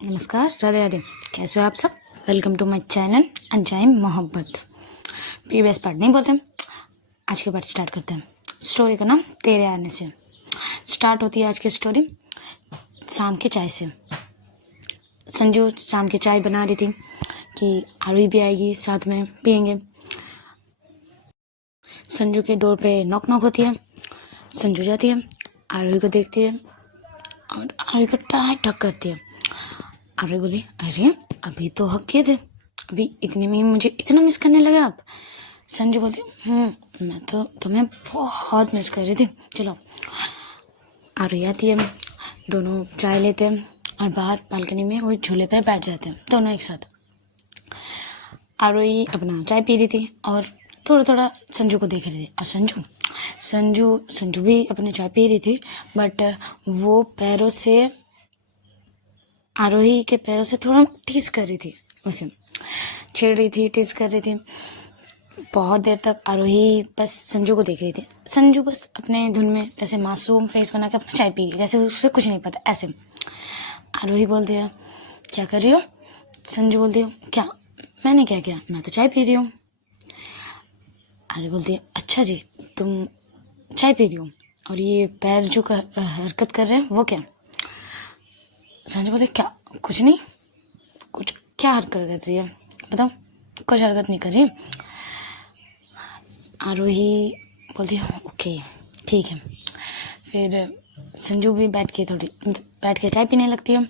नमस्कार, राधे राधे। कैसे हो आप सब? वेलकम टू माय चैनल अंजाइम मोहब्बत। प्रीवियस पार्ट नहीं बोलते, आज के पार्ट स्टार्ट करते हैं। स्टोरी का नाम तेरे आने से। स्टार्ट होती है आज की स्टोरी शाम के चाय से। संजू शाम की चाय बना रही थी कि आरुई भी आएगी, साथ में पियेंगे। संजू के डोर पे नॉक नॉक होती है। संजू जाती है, आरुई को देखती है और आरुई को टाक टक करती है। आरुई बोली, अरे अभी तो हक किए थे, अभी इतने में ही मुझे इतना मिस करने लगे आप। संजू बोलती, मैं तो तुम्हें बहुत मिस कर रही थी। चलो, आरुई आती है, दोनों चाय लेते हैं और बाहर बालकनी में वही झूले पे बैठ जाते हैं दोनों एक साथ। आरुई अपना चाय पी रही थी और थोड़ा थोड़ा संजू को देख रही थी। और संजू भी अपनी चाय पी रही थी, बट वो पैरों से आरोही के पैरों से थोड़ा टीज कर रही थी, उसे छेड़ रही थी, टीज कर रही थी। बहुत देर तक आरोही बस संजू को देख रही थी। संजू बस अपने धुन में जैसे मासूम फेस बना के अपना चाय पी रही, जैसे उससे कुछ नहीं पता। ऐसे आरोही बोलती है, क्या कर रही हो? संजू बोलती है, क्या? मैंने क्या किया? मैं तो चाय पी रही हूँ। आरोही बोलती है, अच्छा जी, तुम चाय पी रही हो और ये पैर जो हरकत कर रहे हैं वो क्या? संजय बोलते, क्या? कुछ नहीं। कुछ क्या हरकत कर रही है बताओ? कुछ हरकत नहीं कर रही। आरोही बोलती है, ओके ठीक है। फिर संजू भी बैठ के चाय पीने लगती है।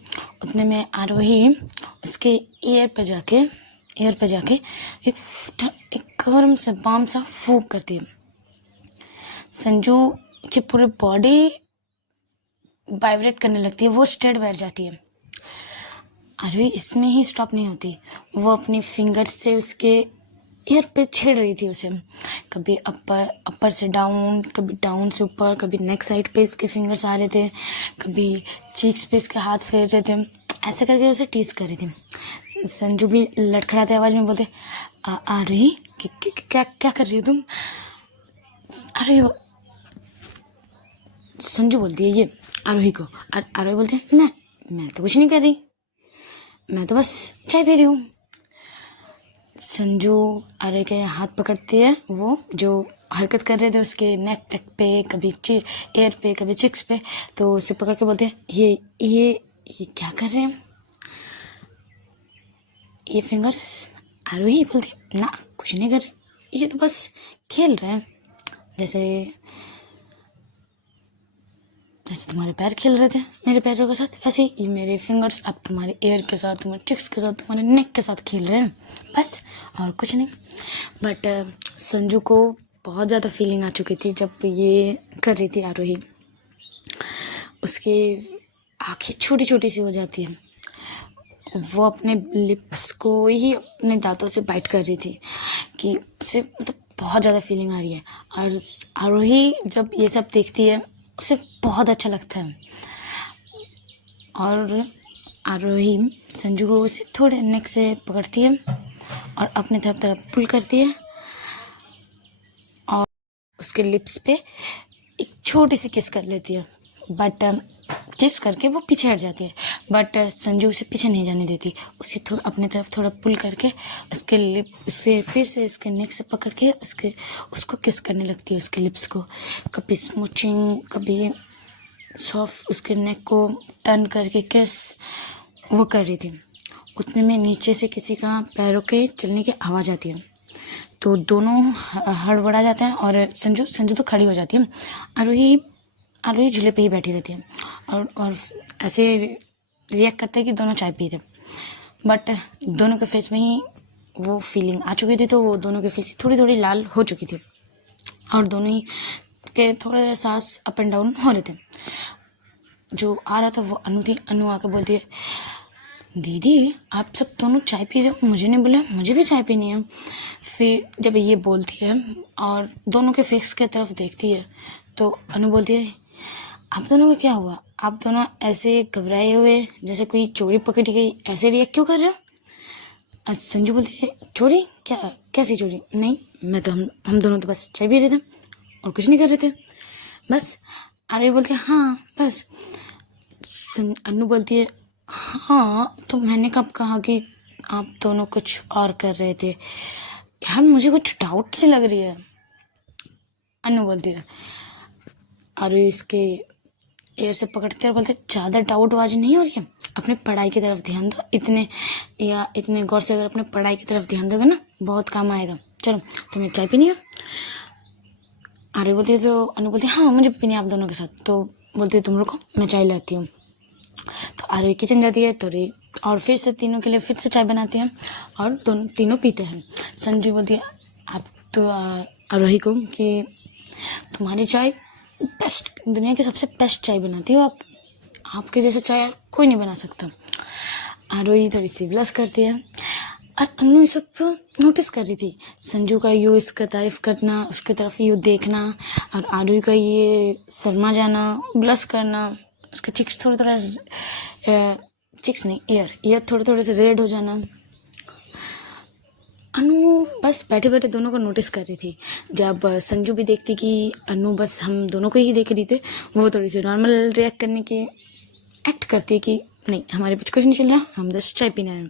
उतने में आरोही उसके ईयर पे जाके एक गर्म से बाम सा फूंक करती है। संजू की पूरी बॉडी वाइब्रेट करने लगती है, वो स्ट्रेट बैठ जाती है। अरे इसमें ही स्टॉप नहीं होती, वो अपनी फिंगर्स से उसके ईयर पे छेड़ रही थी उसे। कभी अपर से डाउन, कभी डाउन से ऊपर, कभी नेक साइड पे इसके फिंगर्स आ रहे थे, कभी चीक्स पे इसके हाथ फेर रहे थे। ऐसे करके उसे टीज कर रही थी। संजू भी लड़खड़ाते आवाज में बोलते, आ रही क्या क्या कर रही हो तुम? अरे संजू बोलती है ये आरोही को, और आरोही बोलते हैं, ना मैं तो कुछ नहीं कर रही, मैं तो बस चाय पी रही हूँ। संजू आरोही के हाथ पकड़ती है, वो जो हरकत कर रहे थे उसके नेक पे, कभी एयर पे, कभी चिक्स पे, तो उसे पकड़ के बोलते हैं, ये क्या कर रहे हैं ये फिंगर्स? आरोही बोलती है, ना कुछ नहीं कर रहे, ये तो बस खेल रहे हैं, जैसे तुम्हारे पैर खेल रहे थे मेरे पैरों के साथ, ऐसे ही मेरे फिंगर्स अब तुम्हारे एयर के साथ, तुम्हारे चिक्स के साथ, तुम्हारे नेक के साथ खेल रहे हैं, बस और कुछ नहीं। बट संजू को बहुत ज़्यादा फीलिंग आ चुकी थी जब ये कर रही थी आरोही। उसकी आँखें छोटी छोटी सी हो जाती है, वो अपने लिप्स को ही अपने दांतों से बाइट कर रही थी कि उसे मतलब बहुत ज़्यादा फीलिंग आ रही है। और आरोही जब ये सब देखती है उसे बहुत अच्छा लगता है। और आरोही संजू को उसे थोड़े नेक से पकड़ती है और अपने तरफ पुल करती है और उसके लिप्स पे एक छोटी सी किस कर लेती है। बट किस करके वो पीछे हट जाती है, बट संजू उसे पीछे नहीं जाने देती। उसे अपने तरफ थोड़ा पुल करके उसके लिप से फिर से उसके नेक से पकड़ के उसको किस करने लगती है, उसके लिप्स को। कभी स्मूचिंग, कभी सॉफ्ट उसके नेक को टर्न करके किस वो कर रही थी। उतने में नीचे से किसी का पैरों के चलने की आवाज़ आती है, तो दोनों हड़बड़ा जाते हैं और संजू तो खड़ी हो जाती है। आरोही झूले पे ही बैठी रहती है और ऐसे रिएक्ट करते हैं कि दोनों चाय पी रहे। बट दोनों के फेस में ही वो फीलिंग आ चुकी थी, तो वो दोनों के फेस थोड़ी थोड़ी लाल हो चुकी थी और दोनों ही के थोड़े सांस अप एंड डाउन हो रहे थे। जो आ रहा था वो अनु थी। अनु आकर बोलती है, दीदी आप सब दोनों चाय पी रहे हो, मुझे नहीं बोला, मुझे भी चाय पीनी है। फिर जब ये बोलती है और दोनों के फेस की तरफ देखती है तो अनु बोलती है, आप दोनों को क्या हुआ? आप दोनों ऐसे घबराए हुए जैसे कोई चोरी पकड़ी गई, ऐसे रिएक्ट क्यों कर रहे हो? संजू बोलती है, चोरी? क्या? कैसी चोरी? नहीं, मैं तो हम दोनों तो बस चाय पी रहे थे और कुछ नहीं कर रहे थे, बस। आर्य बोलती है, हाँ बस। अनु बोलती है, हाँ, तो मैंने कब कहा कि आप दोनों कुछ और कर रहे थे? यार मुझे कुछ डाउट सी लग रही है। अनु बोलती है। और इसके एयर से पकड़ते और बोलते ज़्यादा डाउटबाजी नहीं हो रही है, अपनी पढ़ाई की तरफ ध्यान दो। इतने गौर से अगर अपने पढ़ाई की तरफ ध्यान दोगे ना, बहुत काम आएगा। चलो, तुम्हें चाय पीनी है? आर्य बोलती है तो अनु बोलती है हाँ मुझे पीनी है आप दोनों के साथ। तो बोलती है तुम रुको, मैं चाय लाती हूँ। तो आर्य किचन जाती है थोड़ी, और फिर से तीनों के लिए फिर से चाय बनाती हैं और तीनों पीते हैं। संजू बोलती है आप तो आरोही को कि तुम्हारी चाय बेस्ट, दुनिया की सबसे बेस्ट चाय बनाती हो आप, आपके जैसे चाय कोई नहीं बना सकता। आरोही थोड़ी सी ब्लश करती है और अनु ये सब नोटिस कर रही थी। संजू का यूँ इसका तारीफ करना, उसकी तरफ यूँ देखना, और आरोही का ये शर्मा जाना, ब्लश करना, उसके चिक्स थोड़ा थोड़ा, चिक्स नहीं ईयर थोड़े थोड़े से रेड हो जाना। अनु बस बैठे बैठे दोनों को नोटिस कर रही थी। जब संजू भी देखती कि अनु बस हम दोनों को ही देख रही थी, वो थोड़ी सी नॉर्मल रिएक्ट करने की एक्ट करती है कि नहीं हमारे बीच कुछ नहीं चल रहा, हम बस चाय पीना है।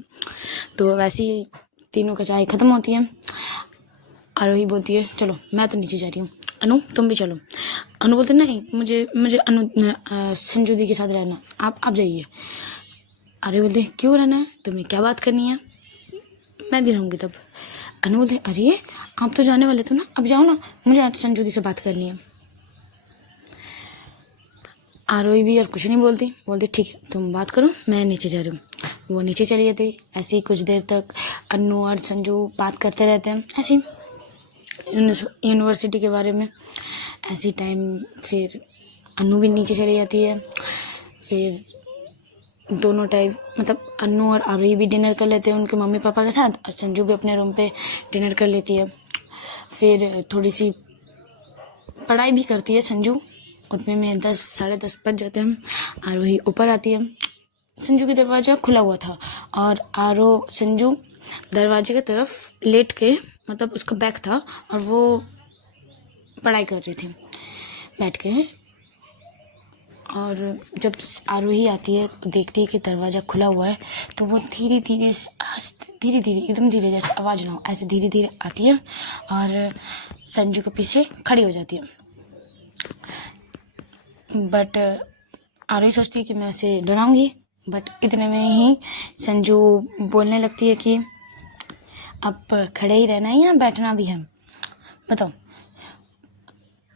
तो वैसे ही तीनों का चाय ख़त्म होती है। आरोही बोलती है चलो मैं तो नीचे जा रही हूँ, अनु तुम भी चलो। अनु बोलते नहीं मुझे मुझे संजू दी के साथ रहना, आप जाइए। आरोही बोलते क्यों रहना है, तुम्हें क्या बात करनी है? मैं भी रहूँगी तब। अनु बोलते अरे आप तो जाने वाले थे ना, अब जाओ ना, मुझे आज संजू दी से बात करनी है। आरोही भी और कुछ नहीं बोलती ठीक है तुम बात करो, मैं नीचे जा रही हूँ। वो नीचे चली जाती। ऐसे ही कुछ देर तक अनु और संजू बात करते रहते हैं, ऐसे यूनिवर्सिटी के बारे में। ऐसी टाइम फिर अनु भी नीचे चली जाती है। फिर दोनों टाइम मतलब अनु और आरोही भी डिनर कर लेते हैं उनके मम्मी पापा के साथ, और संजू भी अपने रूम पे डिनर कर लेती है। फिर थोड़ी सी पढ़ाई भी करती है संजू, उतने में 10 साढ़े 10 बज जाते हैं। आरोही ऊपर आती है। संजू की दरवाज़ा खुला हुआ था और संजू दरवाजे की तरफ लेट के, मतलब उसका बैग था और वो पढ़ाई कर रही थी बैठ के। और जब आरोही आती है देखती है कि दरवाज़ा खुला हुआ है, तो वो धीरे धीरे एकदम धीरे, जैसे आवाज़ ना हो ऐसे धीरे धीरे आती है और संजू के पीछे खड़ी हो जाती है। बट आरोही सोचती है कि मैं उसे डराऊंगी, बट इतने में ही संजू बोलने लगती है कि अब खड़े ही रहना है या बैठना भी है, बताओ।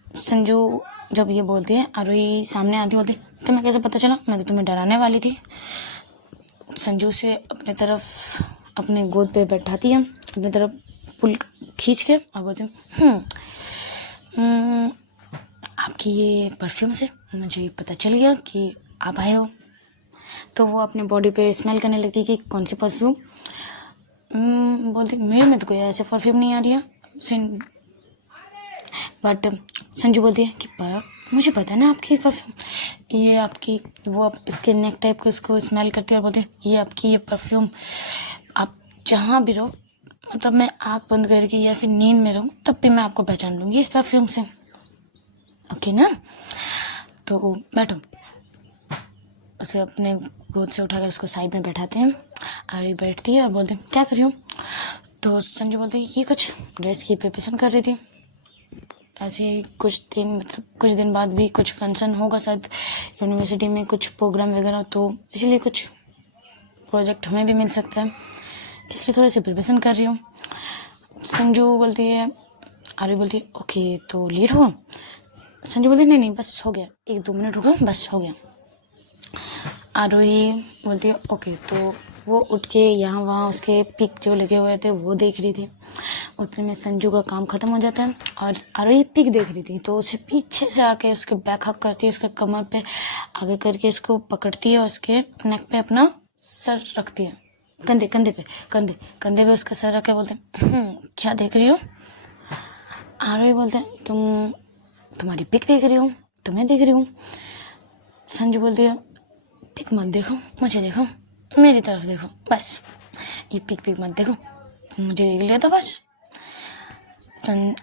संजू जब ये बोलती है, आरोही सामने आती बोलती तुम्हें कैसे पता चला, मैं तो तुम्हें डराने वाली थी। संजू से अपने तरफ अपने गोद पे बैठाती है, अपनी तरफ पुल खींच के, और बोलती आपकी ये परफ्यूम से मुझे पता चल गया कि आप आए हो। तो वो अपने बॉडी पे स्मेल करने लगती है कि कौन सी परफ्यूम। बोलती मेरे में तो कोई ऐसे परफ्यूम नहीं आ रही है। बट संजू बोलती है कि मुझे पता है ना आपकी परफ्यूम, ये आपकी, वो आप इसके नेक टाइप को इसको स्मेल करती है और बोलते हैं ये आपकी ये परफ्यूम, आप जहाँ भी रहो, मतलब मैं आँख बंद करके या फिर नींद में रहूँ तब भी मैं आपको पहचान लूँगी इस परफ्यूम से, ओके ना। तो बैठो, उसे अपने गोद से उठाकर उसको साइड में बैठाते हैं। आरी बैठती है और बोलते हैं क्या कर रही हूँ। तो संजू बोलते हैं ये कुछ ड्रेस की प्रिपरेशन कर रही थी, ऐसे ही कुछ दिन बाद भी कुछ फंक्शन होगा शायद यूनिवर्सिटी में, कुछ प्रोग्राम वगैरह, तो इसीलिए कुछ प्रोजेक्ट हमें भी मिल सकता है, इसलिए थोड़ी सी प्रिपरेशन कर रही हूँ। संजू बोलती है, आरी बोलती है ओके तो लेट हो। संजू बोलती है नहीं बस हो गया, 1-2 मिनट रुको बस हो गया। आरोही बोलती है ओके। तो वो उठ के यहाँ वहाँ उसके पिक जो लगे हुए थे वो देख रही थी। उतने में संजू का काम ख़त्म हो जाता है और आरोही पिक देख रही थी, तो उसे पीछे से आके उसके बैक हक करती है, उसके कमर पे आगे करके इसको पकड़ती है और उसके नेक पे अपना सर रखती है, कंधे पे उसका सर रख के बोलते हैं क्या देख रही हो। आरोही बोलते हैं तुम्हारी पिक देख रही हूँ, तुम्हें देख रही हूँ। संजू बोलती है पिक मत देखो, मुझे देखो, मेरी तरफ देखो, बस ये पिक मत देखो, मुझे देख लिया तो बस।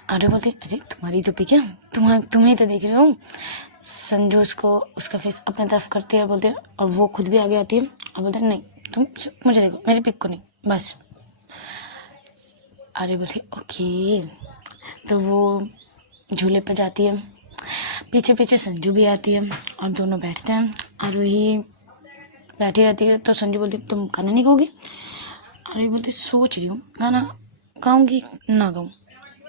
आर्य बोलती अरे तुम्हारी तो पिक है, तुम्हें तो देख रहे हो। संजू उसको उसका फेस अपने तरफ करती है, बोलते और वो खुद भी आगे आती है और बोलते नहीं तुम मुझे देखो, मेरी पिक को नहीं बस। आर्य बोलती ओके। तो वो झूले पर जाती है, पीछे पीछे संजू भी आती है और दोनों बैठते हैं। आरोही बैठी रहती है तो संजू बोलती तुम गाना नहीं गाओगी? आरोही बोलती सोच रही हूँ गाना गाऊंगी ना गाऊँ।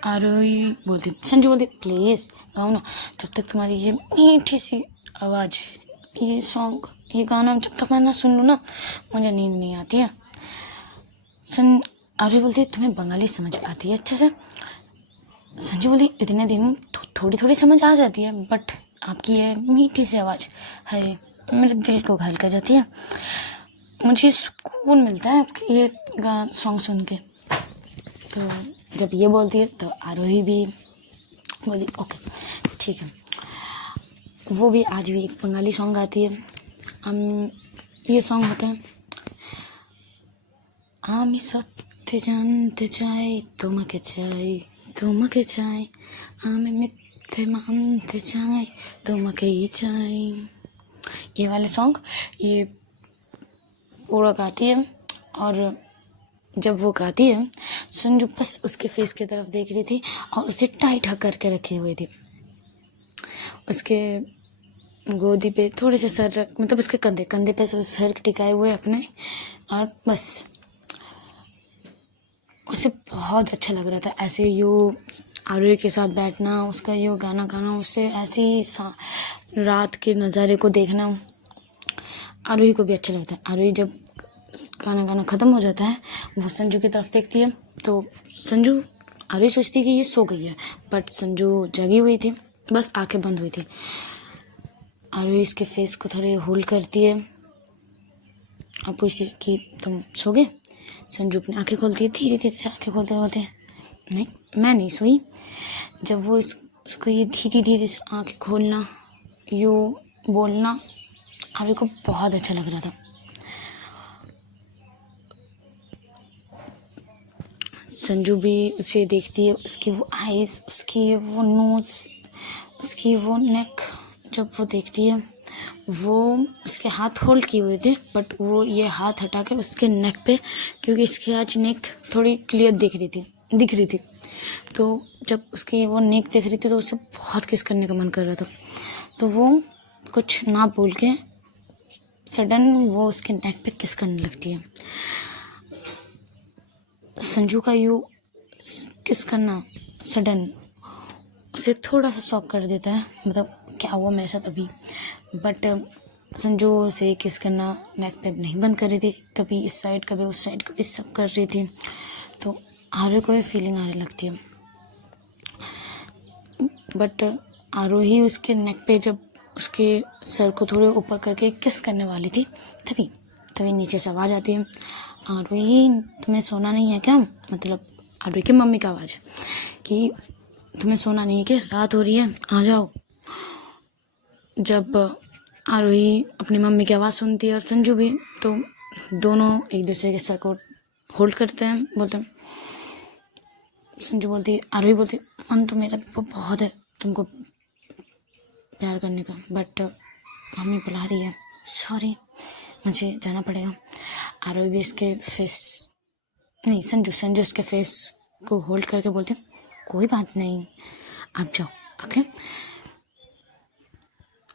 आरोही बोलती संजू बोलती प्लीज़ गाओ ना, जब तक तुम्हारी ये मीठी सी आवाज़, ये सॉन्ग, ये गाना जब तक मैं ना सुन लूँ ना मुझे नींद नहीं आती है। आरोही बोलती तुम्हें बंगाली समझ आती है अच्छे से? संजू बोली इतने दिन थोड़ी थोड़ी समझ आ जाती है, बट आपकी ये मीठी सी आवाज़ है मेरे दिल को घायल कर जाती है, मुझे सुकून मिलता है आपके ये सॉन्ग सुन के। तो जब ये बोलती है तो आरोही भी बोली ओके ठीक है। वो भी आज भी एक बंगाली सॉन्ग गाती है। ये सॉन्ग होता है आमी सत्य जानते चाই তোমাকে চাই তোমাকে চাই আমি মিথ্যে मानते চাই তোমাকেই চাই। ये वाले सॉन्ग ये पूरा गाती है। और जब वो गाती है संजू बस उसके फेस की तरफ देख रही थी और उसे टाइट हक करके रखी हुई थी। उसके गोदी पे थोड़े से सर मतलब उसके कंधे पे सर टिकाए हुए अपने, और बस उसे बहुत अच्छा लग रहा था ऐसे यू आरोही के साथ बैठना, उसका यू गाना गाना, उसे ऐसी रात के नज़ारे को देखना आरोही को भी अच्छा लगता है। आरोही जब गाना ख़त्म हो जाता है वो संजू की तरफ देखती है तो संजू आरोही सोचती है कि ये सो गई है, बट संजू जगी हुई थी, बस आंखें बंद हुई थी। आरोही इसके फेस को थोड़े होल्ड करती है और पूछती है कि तुम सो गए? संजू अपनी आंखें खोलती है, धीरे धीरे से आंखें खोलते बोलते हैं नहीं मैं नहीं सोई। जब वो उसको ये धीरे धीरे से आंखें खोलना यू बोलना आरोही को बहुत अच्छा लग रहा था। संजू भी उसे देखती है, उसकी वो आईज, उसकी वो नोज़, उसकी वो नेक, जब वो देखती है वो उसके हाथ होल्ड किए हुए थे, बट वो ये हाथ हटा के उसके नेक पे, क्योंकि इसकी आज नेक थोड़ी क्लियर दिख रही थी तो जब उसकी वो नेक दिख रही थी तो उसे बहुत किस करने का मन कर रहा था। तो वो कुछ ना बोल के सडन वो उसके नेक पे किस करने लगती है। संजू का यू किस करना सडन उसे थोड़ा सा शॉक कर देता है, मतलब क्या हुआ मेरे साथ अभी। बट संजू से किस करना नेक पे नहीं बंद कर रही थी, कभी इस साइड कभी उस साइड कभी सब कर रही थी, तो आरोही को भी फीलिंग आने लगती है। बट आरोही उसके नेक पे जब उसके सर को थोड़े ऊपर करके किस करने वाली थी तभी नीचे से आवाज़ आती है आरोही तुम्हें सोना नहीं है क्या? मतलब आरोही की मम्मी का आवाज़ कि तुम्हें सोना नहीं है क्या, रात हो रही है आ जाओ। जब आरोही अपनी मम्मी की आवाज़ सुनती है और संजू भी, तो दोनों एक दूसरे के सर को होल्ड करते हैं। बोलते हैं संजू बोलती है आरोही बोलती मन तो मेरा बहुत है तुमको प्यार करने का, बट मम्मी बुला रही है, सॉरी मुझे जाना पड़ेगा। आरोही भी इसके फेस नहीं संजू इसके फेस को होल्ड करके बोलते कोई बात नहीं आप जाओ ओके।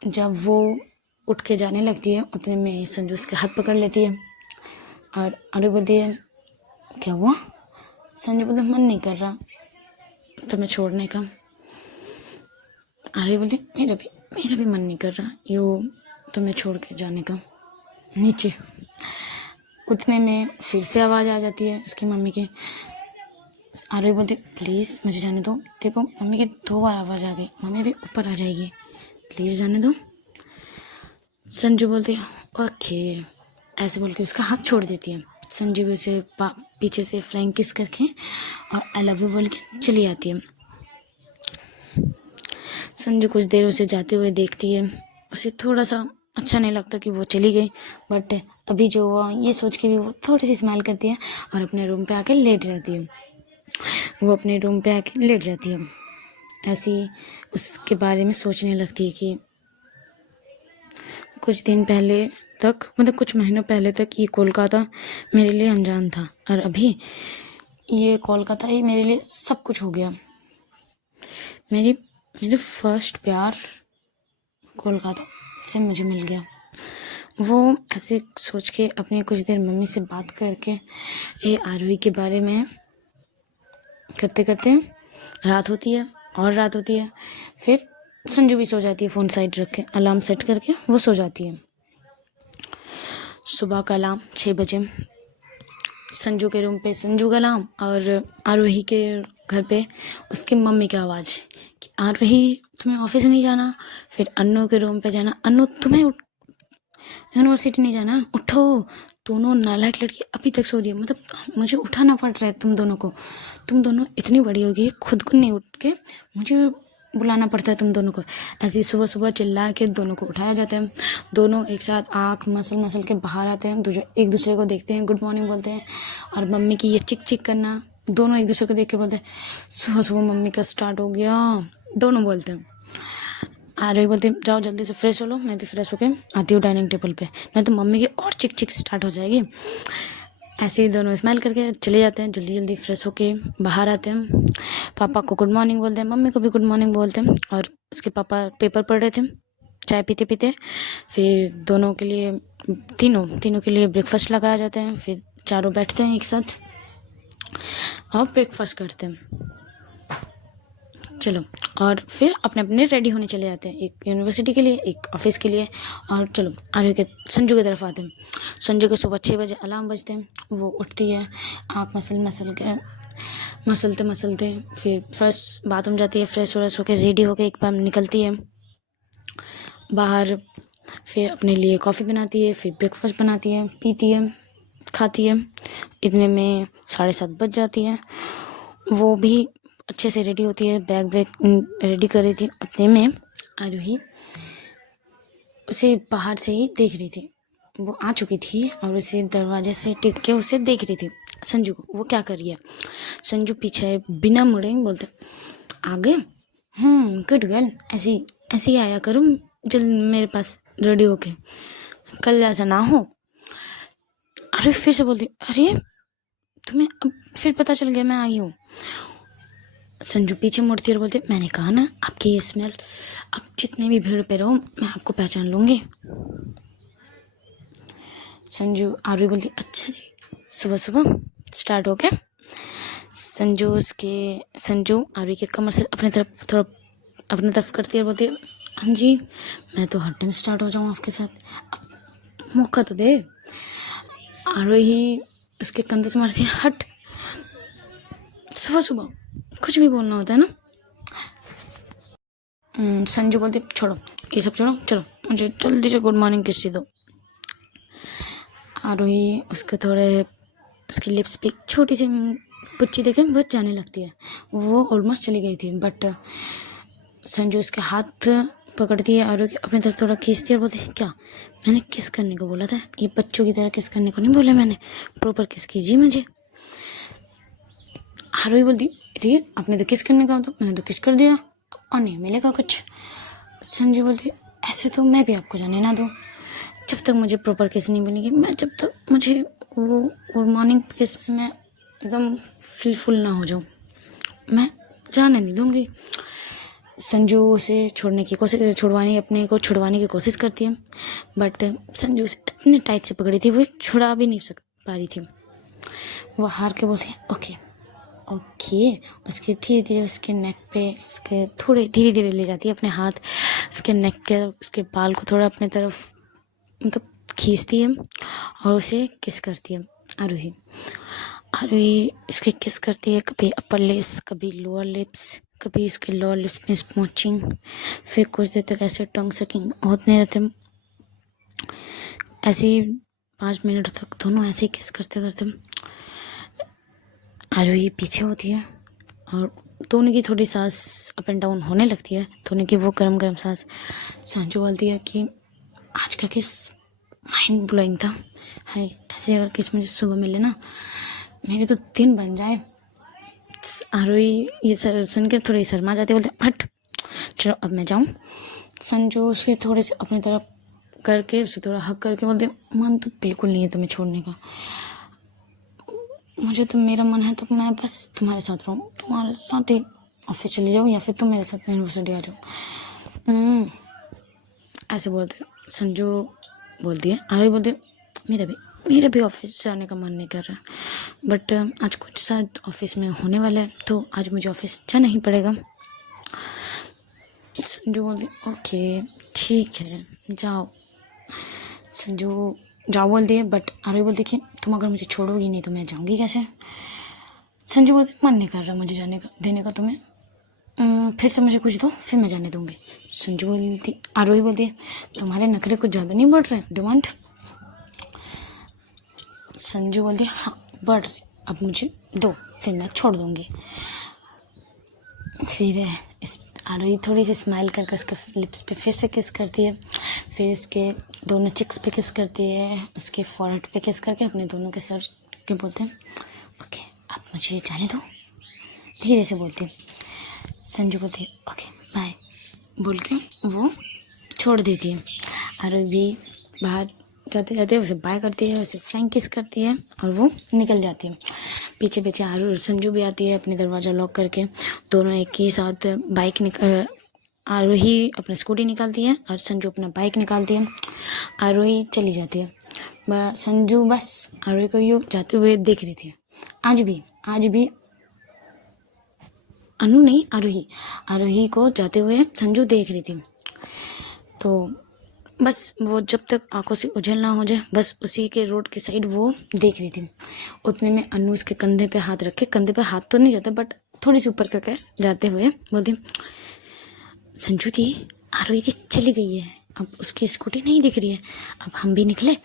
जब वो उठ के जाने लगती है उतने में संजू उसके हाथ पकड़ लेती है और आरोही बोलती है क्या हुआ? संजू बोलते मन नहीं कर रहा तुम्हें छोड़ने का। आरोही बोलती मेरा भी मन नहीं कर रहा यू तुम्हें छोड़ के जाने का। नीचे उतने में फिर से आवाज़ आ जाती है उसकी मम्मी की। आरोही बोलती प्लीज़ मुझे जाने दो, देखो मम्मी की 2 बार आवाज़ आ गई, मम्मी भी ऊपर आ जाएगी, प्लीज़ जाने दो। संजू बोलती ओके ऐसे बोल के उसका हाथ छोड़ देती है। संजू भी उसे पीछे से फ्लाइंग किस करके और आई लव यू बोल के चली आती है। संजू कुछ देर उसे जाते हुए देखती है, उसे थोड़ा सा अच्छा नहीं लगता कि वो चली गई, बट अभी जो ये सोच के भी वो थोड़ी सी स्माइल करती है और अपने रूम पे आके लेट जाती है। वो अपने रूम पे आके लेट जाती है। ऐसी उसके बारे में सोचने लगती है कि कुछ दिन पहले तक, मतलब कुछ महीनों पहले तक ये कोलकाता मेरे लिए अनजान था, और अभी ये कोलकाता ही मेरे लिए सब कुछ हो गया। मेरी मेरे फर्स्ट प्यार कोलकाता से मुझे मिल गया। वो ऐसे सोच के अपनी कुछ देर मम्मी से बात करके ये आरोही के बारे में करते करते रात होती है और रात होती है। फिर संजू भी सो जाती है, फ़ोन साइड रख के अलार्म सेट करके वो सो जाती है। सुबह का अलार्म 6 बजे, संजू के रूम पे संजू का अलार्म, और आरोही के घर पे उसकी मम्मी की आवाज़ कि आरोही तुम्हें ऑफिस नहीं जाना। फिर अन्नू के रूम पे जाना, अन्नू तुम्हें यूनिवर्सिटी नहीं जाना, उठो। दोनों नालायक लड़की अभी तक सो रही है, मतलब मुझे उठाना पड़ रहा है तुम दोनों को। तुम दोनों इतनी बड़ी हो गई, खुद को नहीं उठ के मुझे बुलाना पड़ता है तुम दोनों को। ऐसे सुबह सुबह चिल्ला के दोनों को उठाया जाता है। दोनों एक साथ आँख मसल मसल के बाहर आते हैं, एक दूसरे को देखते हैं, गुड मॉर्निंग बोलते हैं। और मम्मी की ये चिक चिक करना, दोनों एक दूसरे को देख के बोलते हैं सुबह सुबह मम्मी का स्टार्ट हो गया, दोनों बोलते हैं। रही बोलती जाओ जल्दी से फ्रेश हो लो, मैं भी फ्रेश होके आती हूँ डाइनिंग टेबल पे, नहीं तो मम्मी की और चिक चिक स्टार्ट हो जाएगी। ऐसे ही दोनों स्माइल करके चले जाते हैं, जल्दी जल्दी फ्रेश होके बाहर आते हैं। पापा को गुड मॉर्निंग बोलते हैं, मम्मी को भी गुड मॉर्निंग बोलते हैं। और उसके पापा पेपर पढ़ रहे थे चाय पीते पीते। फिर दोनों के लिए तीनों के लिए ब्रेकफास्ट लगाया जाता है। फिर चारों बैठते हैं एक साथ और ब्रेकफास्ट करते हैं। चलो, और फिर अपने अपने रेडी होने चले जाते हैं, एक यूनिवर्सिटी के लिए, एक ऑफिस के लिए। और चलो आरोही के संजू की तरफ आते हैं। संजू के सुबह 6 बजे अलार्म बजते हैं, वो उठती है, आँख मसलते मसलते फिर फ्रेश बाथरूम जाती है, फ्रेश व्रेश होकर रेडी होकर एक बार निकलती है बाहर। फिर अपने लिए कॉफ़ी बनाती है, फिर ब्रेकफास्ट बनाती है, पीती है, खाती है। इतने में 7:30 बज जाती है। वो भी अच्छे से रेडी होती है, बैग रेडी कर रही थी। उतने में आरोही उसे बाहर से ही देख रही थी। वो आ चुकी थी और उसे दरवाजे से टिक के उसे देख रही थी, संजू को, वो क्या कर रही है। संजू पीछे बिना मुड़े बोलते आगे, गुड गर्ल, ऐसी ऐसी आया करूँ जल्द मेरे पास रेडी होके, कल ऐसा ना हो। अरे फिर से बोलती, अरे तुम्हें अब फिर पता चल गया मैं आई हूँ। संजू पीछे मुड़ती और बोलती, मैंने कहा ना आपकी ये स्मेल, आप जितने भी भीड़ पे रहो मैं आपको पहचान लूँगी। संजू आरोही बोलती, अच्छा जी। सुबह सुबह स्टार्ट हो गया। संजू आरोही के कमर से अपनी तरफ करती है और बोलती है, हाँ जी मैं तो हर टाइम स्टार्ट हो जाऊँ आपके साथ, अब मौका तो दे। आरोही उसके कंधे से मारती है, हट, सुबह सुबह कुछ भी बोलना होता है ना। संजू बोलती, छोड़ो ये सब छोड़ो, चलो मुझे जल्दी से गुड मॉर्निंग किस दो। आरोही उसके लिप्स पे छोटी सी पुच्ची देखे बहुत जाने लगती है। वो ऑलमोस्ट चली गई थी, बट संजू उसके हाथ पकड़ती है, आरोही अपनी तरफ थोड़ा खींचती है और बोलती है, क्या मैंने किस करने को बोला था, ये बच्चों की तरह किस करने को नहीं बोला मैंने, प्रॉपर किस कीजिए मुझे। आरोही बोलती, अरे आपने तो किस करने का था, मैंने तो किस कर दिया और नहीं मिलेगा कुछ। संजू बोलती, ऐसे तो मैं भी आपको जाने ना दूँ, जब तक मुझे प्रॉपर किस नहीं मिलेगी, मैं जब तक मुझे वो गुड मॉर्निंग किस में मैं एकदम फुल ना हो जाऊँ, मैं जाने नहीं दूँगी। संजू उसे अपने को छुड़वाने की कोशिश करती है, बट संजू उसे इतने टाइट से पकड़ी थी वो छुड़ा भी नहीं पा रही थी। वो हार के बोलती है, ओके। उसके धीरे धीरे उसके नेक पे उसके थोड़े धीरे धीरे ले जाती है अपने हाथ, उसके नेक के उसके बाल को थोड़ा अपने तरफ मतलब खींचती है और उसे किस करती है। आरोही इसके किस करती है, कभी अपर लिप्स, कभी लोअर लिप्स, कभी इसके लोअर लिप्स में स्मोचिंग, फिर कुछ देर तक ऐसे टंग सकिंग होते रहते। ऐसे ही 5 मिनट तक दोनों ऐसे ही किस करते करते आरोही पीछे होती है और दोनों की थोड़ी सांस अप एंड डाउन होने लगती है, दोनों की वो गर्म गर्म सांस। संजू बोलती है कि आज का किस माइंड ब्लोइंग था, हाय ऐसे अगर किस मुझे सुबह मिले ना, मेरे तो दिन बन जाए। आरोही ये सर सुन के थोड़ी शर्मा जाती है, बोलते हट चलो अब मैं जाऊँ। संजू उसे थोड़े से अपनी तरफ करके उसे थोड़ा हक करके बोलते मन तो बिल्कुल नहीं है तुम्हें छोड़ने का, मुझे तो मेरा मन है तो मैं बस तुम्हारे साथ रहूँ, तुम्हारे साथ ही ऑफिस चली जाऊँ या फिर तुम मेरे साथ यूनिवर्सिटी आ जाओ। ऐसे बोलते संजू बोलती है। आरोही बोलती मेरा भी ऑफिस जाने का मन नहीं कर रहा, बट आज कुछ शायद ऑफिस में होने वाला है तो आज मुझे ऑफिस जाना ही पड़ेगा। संजू बोलती ओके ठीक है जाओ। संजू जाओ बोलती है, बट आरोही बोलती कि तुम अगर मुझे छोड़ोगी नहीं तो मैं जाऊँगी कैसे। संजू बोलती मन नहीं कर रहा मुझे जाने का देने का तुम्हें, फिर से मुझे कुछ दो फिर मैं जाने दूँगी। संजू बोलती आरोही बोलती है तुम्हारे नखरे कुछ ज़्यादा नहीं बढ़ रहे डिमांड। संजू बोलती हाँ बढ़ रहे, अब मुझे दो फिर मैं छोड़ दूँगी। फिर इस आरोही थोड़ी सी स्माइल कर उसके लिप्स पे फिर से किस करती है, फिर इसके दोनों चिक्स पे किस करती है, उसके फॉरहेड पे किस करके अपने दोनों के सर के बोलते हैं ओके अब मुझे जाने दो, धीरे से बोलती है। संजू बोलती है ओके बाय बोल के वो छोड़ देती है। आरोही भी बाहर जाते जाते उसे बाय करती है, उसे फ्लाइंग किस करती है और वो निकल जाती है। पीछे पीछे संजू भी आती है अपने दरवाज़ा लॉक करके, दोनों एक ही साथ आरोही अपना स्कूटी निकालती है और संजू अपना बाइक निकालती है। आरोही चली जाती है, संजू बस आरोही को यूँ जाते हुए देख रही थी। आज भी अनु नहीं आरोही को जाते हुए संजू देख रही थी। तो बस वो जब तक आंखों से ओझल ना हो जाए बस उसी के रोड की साइड वो देख रही थी। उतने में अनु उसके कंधे पे हाथ रखे, कंधे पे हाथ तो नहीं जाता बट थोड़ी सी ऊपर करके जाते हुए बोलती संजू दी आरोही दी चली गई है, अब उसकी स्कूटी नहीं दिख रही है, अब हम भी निकले।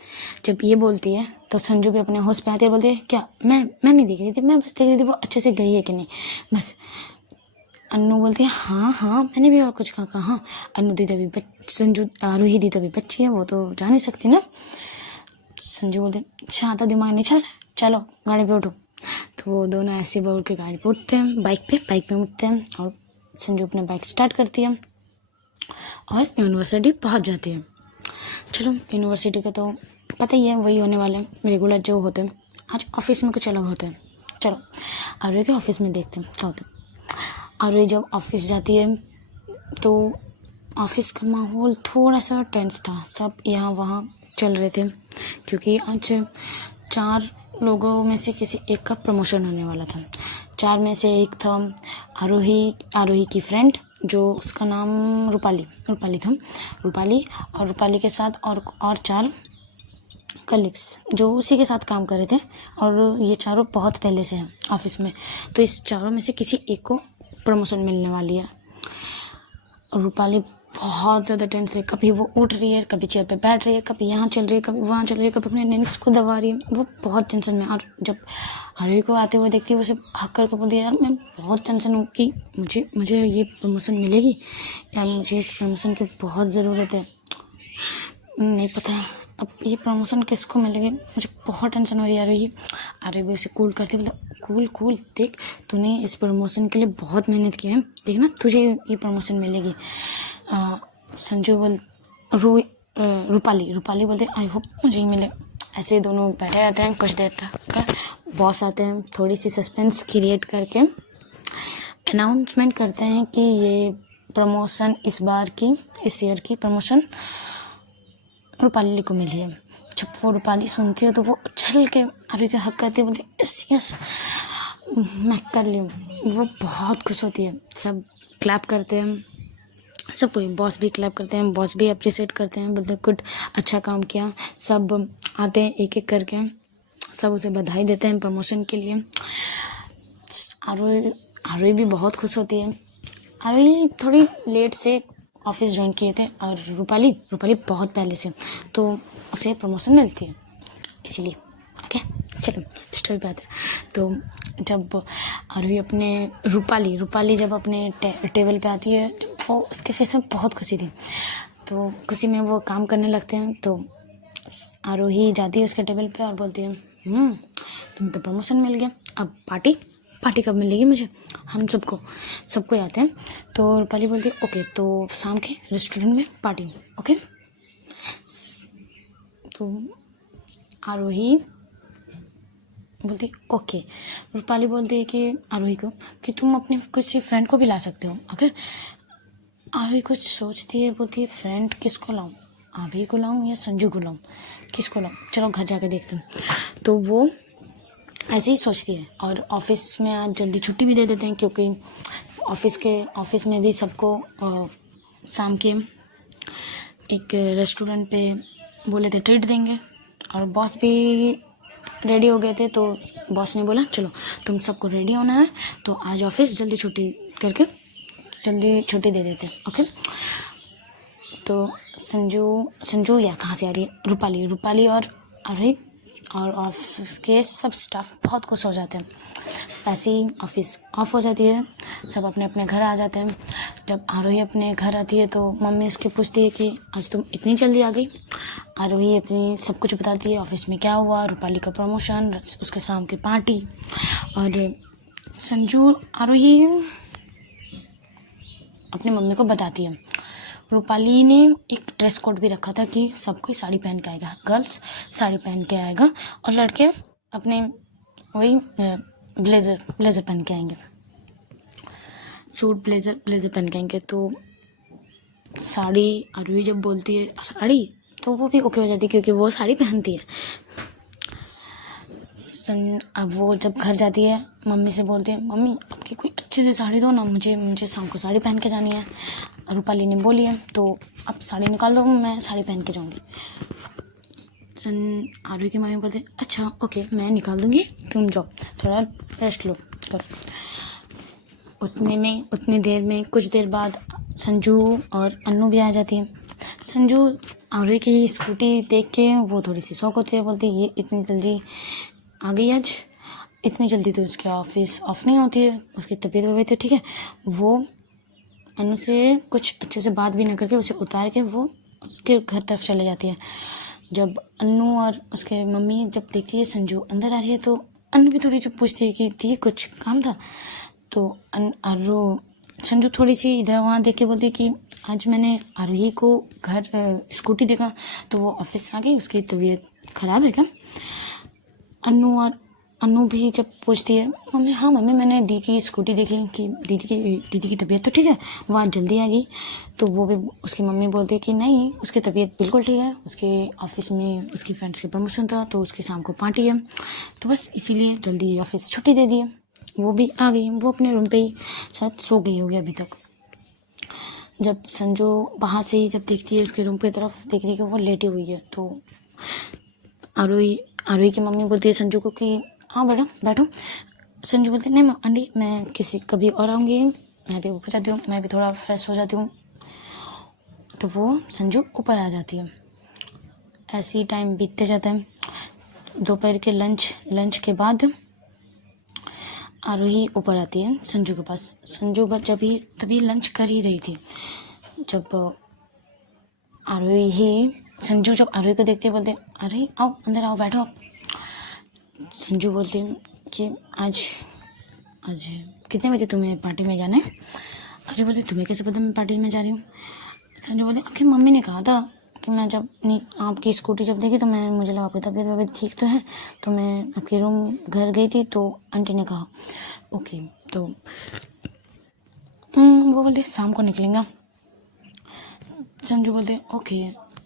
जब ये बोलती है तो संजू भी अपने होश पे आती है, बोलती है क्या मैं नहीं दिख रही थी, मैं बस देख रही थी वो अच्छे से गई है कि नहीं बस। अन्नू बोलती है हाँ मैंने भी और कुछ कहा हाँ अन्नू दी तभी संजू आरोही दी तभी बच्ची है वो तो जा नहीं सकती ना। संजू बोलते शांता दिमाग नहीं चल रहा चलो गाड़ी पे उठो। तो वो दोनों ऐसे बोल के गाड़ी पे उठते हैं, बाइक पे उठते हैं और संजू अपने बाइक स्टार्ट करती है और यूनिवर्सिटी पहुंच जाती है। चलो यूनिवर्सिटी का तो पता ही है वही होने वाले हैं रेगुलर जो होते हैं, आज ऑफिस में कुछ अलग होते हैं। चलो आरोही के ऑफिस में देखते हैं क्या होता है। आरोही जब ऑफिस जाती है तो ऑफिस का माहौल थोड़ा सा टेंस था, सब यहाँ वहाँ चल रहे थे क्योंकि आज 4 लोगों में से किसी एक का प्रमोशन होने वाला था। 4 में से एक था आरोही की फ्रेंड जो उसका नाम रूपाली था, रूपाली के साथ और 4 कलीग्स जो उसी के साथ काम कर रहे थे और ये चारों बहुत पहले से हैं ऑफिस में। तो इस चारों में से किसी एक को प्रमोशन मिलने वाली है। रूपाली बहुत ज़्यादा टेंस है, कभी वो उठ रही है, कभी चेयर पे बैठ रही है, कभी यहाँ चल रही है, कभी वहाँ चल रही है, कभी अपने नेक्स को दबा रही है, वो बहुत टेंशन में। और जब आरोही को आते हुए देखती है वो सिर्फ हक करके बोलती है यार मैं बहुत टेंशन हूँ कि मुझे ये प्रमोशन मिलेगी या मुझे इस प्रमोशन की बहुत ज़रूरत है, नहीं पता अब ये प्रमोशन किसको मिलेगी, मुझे बहुत टेंशन हो रही है। आरोही भी उसे कूल करती है, मतलब कूल देख तूने इस प्रमोशन के लिए बहुत मेहनत की है, देख ना तुझे ये प्रमोशन मिलेगी। संजू रूपाली बोलते आई होप मुझे ही मिले। ऐसे दोनों बैठे रहते हैं कुछ देर तक, बॉस आते हैं थोड़ी सी सस्पेंस क्रिएट करके अनाउंसमेंट करते हैं कि ये प्रमोशन इस ईयर की प्रमोशन रूपाली को मिली है। जब वो रूपाली सुनती है तो वो उछल के आरोही का हक करती है, बोलती यस मैं कर ली हूँ। वो बहुत खुश होती है, सब क्लैप करते हैं, सब कोई बॉस भी क्लैप करते हैं, बॉस भी अप्रिशिएट करते हैं, बोलते गुड अच्छा काम किया। सब आते हैं एक एक करके, सब उसे बधाई देते हैं प्रमोशन के लिए। आरोही भी बहुत खुश होती है। आरोही थोड़ी लेट से ऑफिस ज्वाइन किए थे और रूपाली बहुत पहले से, तो उसे प्रमोशन मिलती है इसीलिए। ओके चलो स्टोरी पे आते हैं। तो जब आरोही अपने रूपाली जब अपने टेबल पे आती है वो उसके फेस में बहुत खुशी थी, तो खुशी में वो काम करने लगते हैं। तो आरोही जाती है उसके टेबल पे और बोलती है तुम्हें तो प्रमोशन मिल गया, अब पार्टी पार्टी कब मिलेगी मुझे, हम सबको आते हैं। तो रूपाली बोलती है ओके, तो शाम के रेस्टोरेंट में पार्टी, ओके। तो आरोही बोलती ओके। रूपाली बोलती है कि आरोही को कि तुम अपने किसी फ्रेंड को भी ला सकते हो, ओके। आरोही कुछ सोचती है, बोलती है फ्रेंड किसको लाऊं, आबिर को लाऊं या संजू को लाऊं, किसको लाऊं, चलो घर जाके देखते हैं। तो वो ऐसे ही सोचती है। और ऑफिस में आज जल्दी छुट्टी भी दे देते हैं, क्योंकि ऑफिस में भी सबको शाम के एक रेस्टोरेंट पे बोले थे ट्रीट देंगे, और बॉस भी रेडी हो गए थे। तो बॉस ने बोला चलो तुम सबको रेडी होना है, तो आज ऑफिस जल्दी छुट्टी दे देते हैं, ओके। तो संजू या कहाँ से आ रही है, रूपाली और अरे और ऑफिस के सब स्टाफ बहुत खुश हो जाते हैं। ऐसे ही ऑफिस ऑफ हो जाती है, सब अपने अपने घर आ जाते हैं। जब आरोही अपने घर आती है तो मम्मी उसकी पूछती है कि आज तुम इतनी जल्दी आ गई। आरोही अपनी सब कुछ बताती है, ऑफिस में क्या हुआ, रूपाली का प्रमोशन, उसके शाम की पार्टी। और आरोही अपनी मम्मी को बताती है। रूपाली ने एक ड्रेस कोड भी रखा था कि सब कोई साड़ी पहन के आएगा, गर्ल्स साड़ी पहन के आएगा और लड़के अपने वही ब्लेजर पहन के आएंगे, सूट ब्लेजर पहन के आएंगे। तो साड़ी आरोही जब बोलती है साड़ी, तो वो भी ओके हो जाती है क्योंकि वो साड़ी पहनती है। अब वो जब घर जाती है मम्मी से बोलती है मम्मी आपकी कोई अच्छी सी साड़ी दो ना, मुझे शाम को साड़ी पहन के जानी है। रूपाली ने बोली है तो अब साड़ी निकाल दो, मैं साड़ी पहन के जाऊँगी। आरोही की मम्मी बोलते अच्छा ओके मैं निकाल दूँगी, तुम जाओ थोड़ा रेस्ट लो करो। उतनी देर में कुछ देर बाद संजू और अन्नू भी आ जाती है। संजू आरोही की स्कूटी देख के वो थोड़ी सी शौक होती है, बोलती है ये इतनी जल्दी आ गई आज, इतनी जल्दी तो उसके ऑफिस ऑफ नहीं होती है, उसकी तबीयत तो ठीक है। वो अन्नू से कुछ अच्छे से बात भी ना करके उसे उतार के वो उसके घर तरफ चले जाती है। जब अन्नू और उसके मम्मी जब देखती है संजू अंदर आ रही है तो अन्नू भी थोड़ी सी पूछती है कि ठीक कुछ काम था। तो संजू थोड़ी सी इधर वहाँ देख के बोलती है कि आज मैंने आरोही को घर स्कूटी देखा तो वो ऑफिस आ गई, उसकी तबीयत ख़राब है क्या। अन्नू भी जब पूछती है मम्मी हाँ मम्मी मैंने दी की स्कूटी देखी कि दीदी की तबीयत तो ठीक है, वो आज जल्दी आ गई। तो वो भी उसकी मम्मी बोलती है कि नहीं उसकी तबीयत बिल्कुल ठीक है, उसके ऑफिस में उसकी फ्रेंड्स के प्रमोशन था तो उसकी शाम को पार्टी है, तो बस इसीलिए जल्दी ऑफिस छुट्टी दे दी है। वो भी आ गई, वो अपने रूम पे ही शायद सो गई होगी अभी तक। जब संजू बाहर से ही जब देखती है उसके रूम की तरफ, देख रही है कि वो लेटी हुई है। तो आरोही की मम्मी बोलती है संजू को कि हाँ बेटा बैठो। संजू बोलती है नहीं आंटी मैं कभी और आऊँगी, मैं भी ऊपर जाती हूँ, मैं भी थोड़ा फ्रेश हो जाती हूँ। तो वो संजू ऊपर आ जाती है। ऐसे ही टाइम बीतते जाता है। दोपहर के लंच के बाद आरोही ऊपर आती है संजू के पास। संजू तभी लंच कर ही रही थी। संजू जब आरोही को देखते बोलते अरे आओ अंदर आओ बैठो। संजू बोलते कि आज कितने बजे तुम्हें पार्टी में जाना है। अरे बोलते तुम्हें कैसे पता मैं पार्टी में जा रही हूँ। संजू बोलते आपकी मम्मी ने कहा था कि मैं जब आपकी स्कूटी जब देखी तो मुझे लगा आपकी तबीयत ठीक तो है, तो मैं आपके रूम घर गई थी तो आंटी ने कहा ओके। तो वो बोलते शाम को निकलेंगे। संजू बोलते ओके।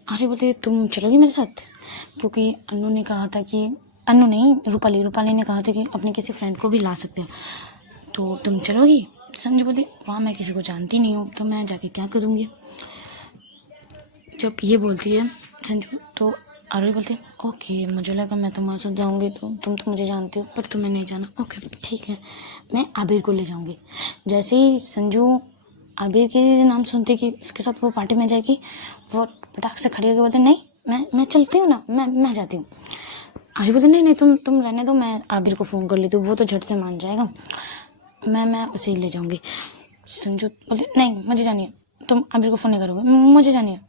अरे बोलते तुम चलोगी मेरे साथ, क्योंकि रूपाली ने कहा था कि अपने किसी फ्रेंड को भी ला सकते हैं, तो तुम चलोगी। संजू बोलती वहाँ मैं किसी को जानती नहीं हूँ तो मैं जाके क्या करूँगी। जब ये बोलती है संजू तो आरोही बोलते ओके मुझे लगा मैं तुम्हारे साथ जाऊँगी, तो तुम तो मुझे जानती हो पर तुम्हें नहीं जाना। ओके ठीक है मैं आबिर को ले जाऊँगी। जैसे ही संजू आबिर के नाम सुनते कि उसके साथ वो पार्टी में जाएगी, वो पटाख से खड़ी होकर बोलते नहीं मैं चलती हूँ ना, मैं जाती हूँ। आबिर बोलते नहीं तुम रहने दो, मैं आबिर को फ़ोन कर लेती हूँ, वो तो झट से मान जाएगा, मैं उसे ले जाऊँगी। संजू बोलते नहीं मुझे जानी है, तुम आबिर को फ़ोन नहीं करोगे, मुझे जानी है।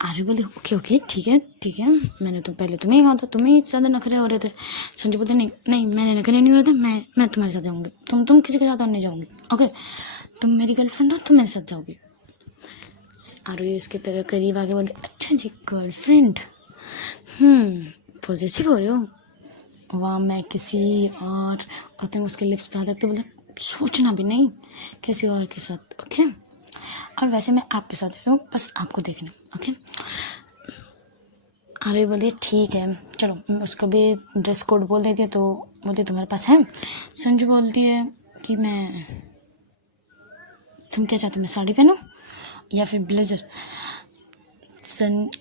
आर्य बोलते ओके ओके ठीक है, मैंने तो पहले तुम्हें ही कहा था, तुम्हें ही ज़्यादा नखरे हो रहे थे। संजू बोलते नहीं नहीं, मैंने नखरे नहीं हो रहे थे, मैं तुम्हारे साथ जाऊँगी, तुम किसी के साथ और नहीं जाओगी, ओके, तुम मेरी गर्लफ्रेंड हो, तुम मेरे साथ जाओगी। आर्य उसके तरह करीब आके बोलते अच्छा जी गर्लफ्रेंड, पॉजिटिव हो रहे हो, वाह, मैं किसी और तुम उसके लिप्स पे हाथ रखते बोलते सोचना भी नहीं, किसी और के साथ, ओके, और वैसे मैं आपके साथ रह रहा हूँ, बस आपको देखना, ओके। आर्य बोलती ठीक है चलो, उसको भी ड्रेस कोड बोल देती है, तो बोलती तुम्हारे पास है। संजू बोलती है कि तुम क्या चाहते हो, मैं साड़ी पहनूं या फिर ब्लेज़र।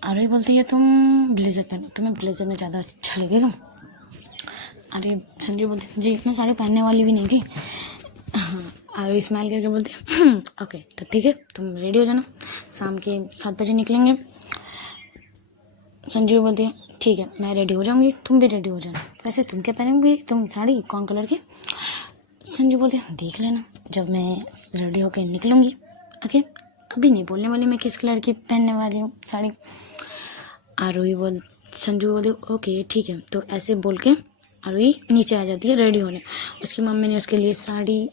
आर्य बोलती है तुम ब्लेज़र पहनो, तुम्हें ब्लेज़र में ज़्यादा अच्छा लगेगा। अरे संजू बोलती जी मैं साड़ी पहनने वाली भी नहीं थी। हाँ, आर्य स्माइल करके बोलते ओके तो ठीक है, तुम रेडी हो जाना, शाम के 7 बजे निकलेंगे। संजू बोलती है ठीक है, मैं रेडी हो जाऊंगी, तुम भी रेडी हो जाना। वैसे तुम क्या पहनोगी, तुम साड़ी कौन कलर की। संजू बोलते हैं देख लेना जब मैं रेडी होकर निकलूंगी, ओके, अभी नहीं बोलने वाली मैं किस कलर की पहनने वाली हूँ साड़ी। संजू बोलते ओके ठीक है, तो ऐसे बोल के आरोही नीचे आ जाती है रेडी होने। उसकी मम्मी ने उसके लिए साड़ी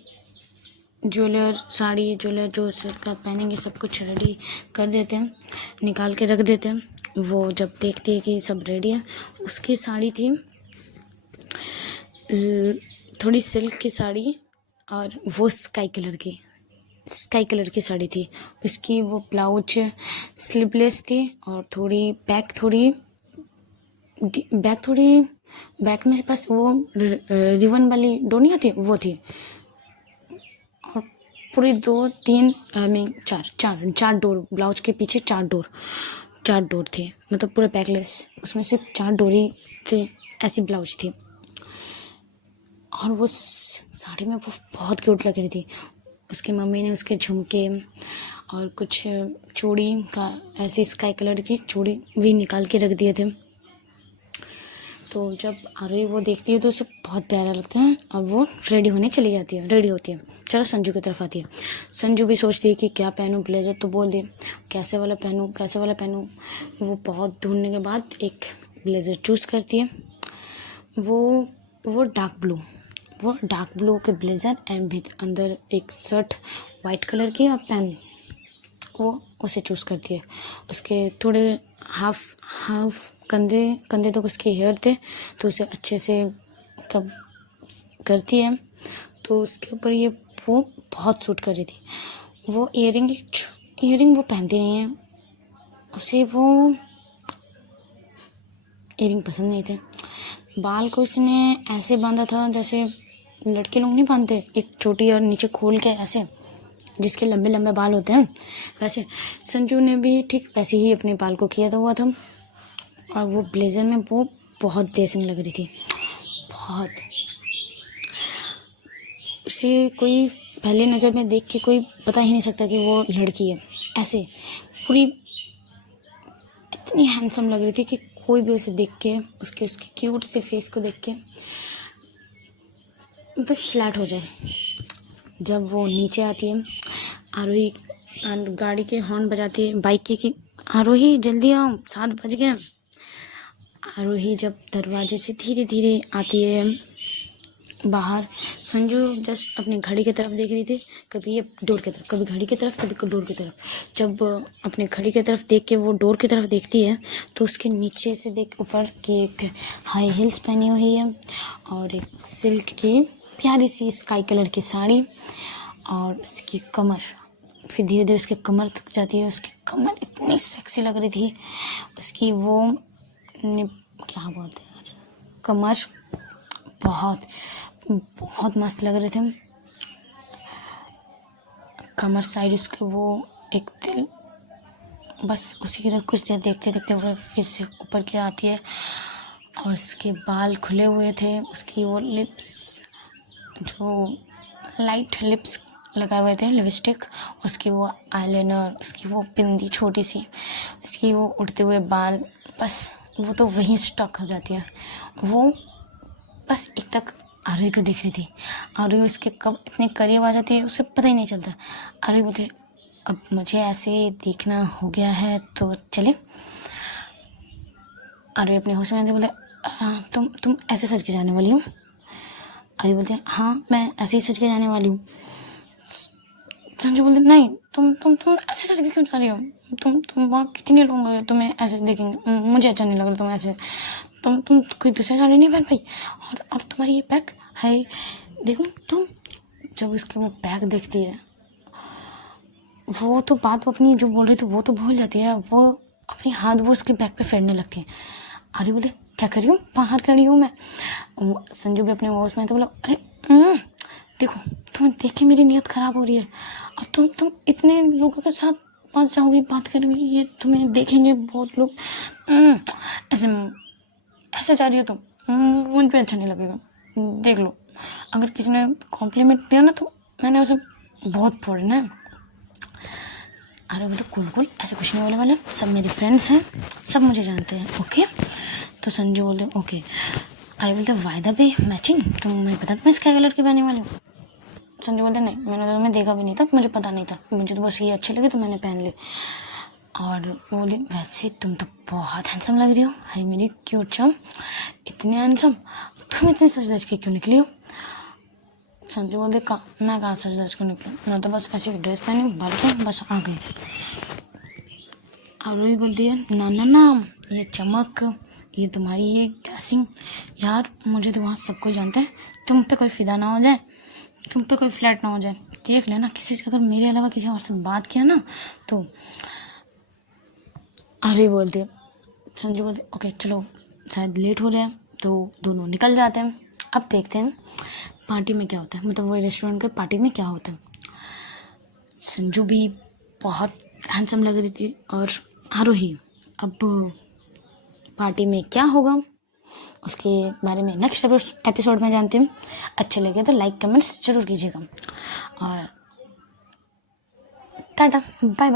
ज्वेलर जो उसका पहनेंगे सब कुछ रेडी कर देते हैं, निकाल के रख देते हैं। वो जब देखती है कि सब रेडी है, उसकी साड़ी थी थोड़ी सिल्क की साड़ी, और वो स्काई कलर की साड़ी थी। उसकी वो ब्लाउज स्लीवलेस थी, और बैक में बस वो रिबन वाली डोर नहीं होती वो थी, और पूरी 4 डोर, ब्लाउज के पीछे 4 डोर थे, मतलब पूरा बैकलेस, उसमें सिर्फ 4 डोरी थे, ऐसी ब्लाउज थी। और वो साड़ी में वो बहुत क्यूट लग रही थी। उसकी मम्मी ने उसके झुमके और कुछ चूड़ी का ऐसी स्काई कलर की चूड़ी भी निकाल के रख दिए थे। तो जब आरोही वो देखती है तो उसे बहुत प्यारा लगता है, और वो रेडी होती है, चलो संजू की तरफ आती है। संजू भी सोचती है कि क्या पहनूं, ब्लेजर तो बोल दे, कैसे वाला पहनूं। वो बहुत ढूंढने के बाद एक ब्लेजर चूज़ करती है, वो डार्क ब्लू के ब्लेज़र एंड भी अंदर एक शर्ट वाइट कलर की और पैंट, वो उसे चूज़ करती है। उसके थोड़े हाफ कंधे तक उसके हेयर थे, तो उसे अच्छे से कब करती है, तो उसके ऊपर ये वो बहुत सूट कर रही थी। वो इयरिंग वो पहनती नहीं है, उसे वो इयरिंग पसंद नहीं थे। बाल को उसने ऐसे बांधा था जैसे लड़के लोग नहीं बांधते, एक चोटी और नीचे खोल के ऐसे, जिसके लंबे लंबे बाल होते हैं, वैसे संजू ने भी ठीक वैसे ही अपने बाल को किया हुआ था। और वो ब्लेज़र में वो बहुत ड्रेसिंग लग रही थी, बहुत। उसे कोई पहले नज़र में देख के कोई बता ही नहीं सकता कि वो लड़की है, ऐसे पूरी इतनी हैंडसम लग रही थी कि कोई भी उसे देख के उसके क्यूट से फेस को देख के मतलब फ्लैट हो जाए। जब वो नीचे आती है, आरोही गाड़ी के हॉर्न बजाती है बाइक की कि आरोही जल्दी आओ, 7 बज गए। आरोही जब दरवाजे से धीरे धीरे आती है बाहर, संजू जस्ट अपनी घड़ी की तरफ देख रही थी, कभी ये डोर की तरफ, कभी घड़ी की तरफ, कभी डोर की तरफ। जब अपने घड़ी की तरफ देख के वो डोर की तरफ देखती है, तो उसके नीचे से देख ऊपर की एक हाई हील्स पहनी हुई है, और एक सिल्क की प्यारी सी स्काई कलर की साड़ी, और उसकी कमर, फिर धीरे धीरे उसके कमर तक जाती है। उसकी कमर इतनी सेक्सी लग रही थी, उसकी वो क्या बोलते हैं यार, कमर बहुत मस्त लग रहे थे। कमर साइड उसके वो एक दिल, बस उसी की तरफ कुछ देर देखते देखते वो फिर से ऊपर के आती है, और उसके बाल खुले हुए थे। उसकी वो लिप्स, जो लाइट लिप्स लगाए हुए थे, लिपस्टिक, उसकी वो आईलाइनर, उसकी वो बिंदी छोटी सी, उसकी वो उड़ते हुए बाल, बस वो तो वहीं स्टक हो जाती है। वो बस एक तक आरोही को दिख रही थी। आरोही उसके कब इतने करीब आ जाती है उसे पता ही नहीं चलता। आरोही बोलती अब मुझे ऐसे देखना हो गया है तो चले। अरे अपने होश में आते बोले तुम ऐसे सच के जाने वाली हो? अरे बोलते हाँ मैं ऐसे ही सच के जाने वाली हूँ। संजू बोलते नहीं तुम ऐसे सच के क्यों जा रही हो? तुम वहाँ कितने लोग हैं तुम्हें ऐसे देखेंगे, मुझे अच्छा नहीं लग रहा तुम ऐसे, तुम कोई दूसरी साड़ी नहीं पहन पाई और तुम्हारी ये बैग है, देखो तुम। जब उसके वो बैग देखती है वो तो बात वो अपनी जो बोल रही थी वो तो भूल जाती है, वो अपनी हाथ वो उसके बैग पे फेरने लगती है। अरे बोलते क्या कर रही हूँ, बाहर खड़ी हूँ मैं। संजू भी अपने वॉश में तो बोला अरे देखो तुम्हें देख के मेरी नीयत खराब हो रही है और तुम इतने लोगों के साथ पास जाओगी, बात करोगी, ये तुम्हें देखेंगे बहुत लोग, ऐसे ऐसे जा रही हो तुम, मुझ पे अच्छा नहीं लगेगा। देख लो अगर किसी ने कॉम्प्लीमेंट दिया ना तो मैंने उसे बहुत पढ़ना है। अरे बोले कुल ऐसे कुछ नहीं बोले वाले, सब मेरे फ्रेंड्स हैं, सब मुझे जानते हैं, ओके। तो संजू बोले ओके। अरे बोलते वायदा भी मैचिंग, तुम्हें पता था मैं स्काई कलर की पहनने वाली हूँ? संजू बोलते नहीं मैंने तो तुम्हें देखा भी नहीं था, मुझे पता नहीं था, मुझे तो बस ये अच्छी लगी तो मैंने पहन ली। और वो बोले वैसे तुम तो बहुत हैंडसम लग रही हो, हाय मेरी क्यूट चम, इतनी हैंडसम, तुम इतनी सज के क्यों निकली हो? संजू बोलते मैं कहाँ सज कर निकली, मैं तो बस ऐसी ड्रेस पहनी हूँ, बाल को बस आ गई। और वही बोलती है ना ये चमक, ये तुम्हारी ये ड्रेसिंग, यार मुझे तो वहाँ सब कोई जानता है, तुम पे कोई फिदा ना हो जाए, तुम पे कोई फ्लैट ना हो जाए, देख लेना किसी से अगर मेरे अलावा किसी और से बात किया ना तो। अरे बोलते संजू बोलते ओके चलो शायद लेट हो रहा है, तो दोनों निकल जाते हैं। अब देखते हैं पार्टी में क्या होता है, मतलब वो रेस्टोरेंट के पार्टी में क्या होता है। संजू भी बहुत हैंडसम लग रही थी और आरोही, अब पार्टी में क्या होगा उसके बारे में नेक्स्ट एपिसोड में जानते हैं। अच्छे लगे तो लाइक कमेंट्स जरूर कीजिएगा और टाटा बाय बाय।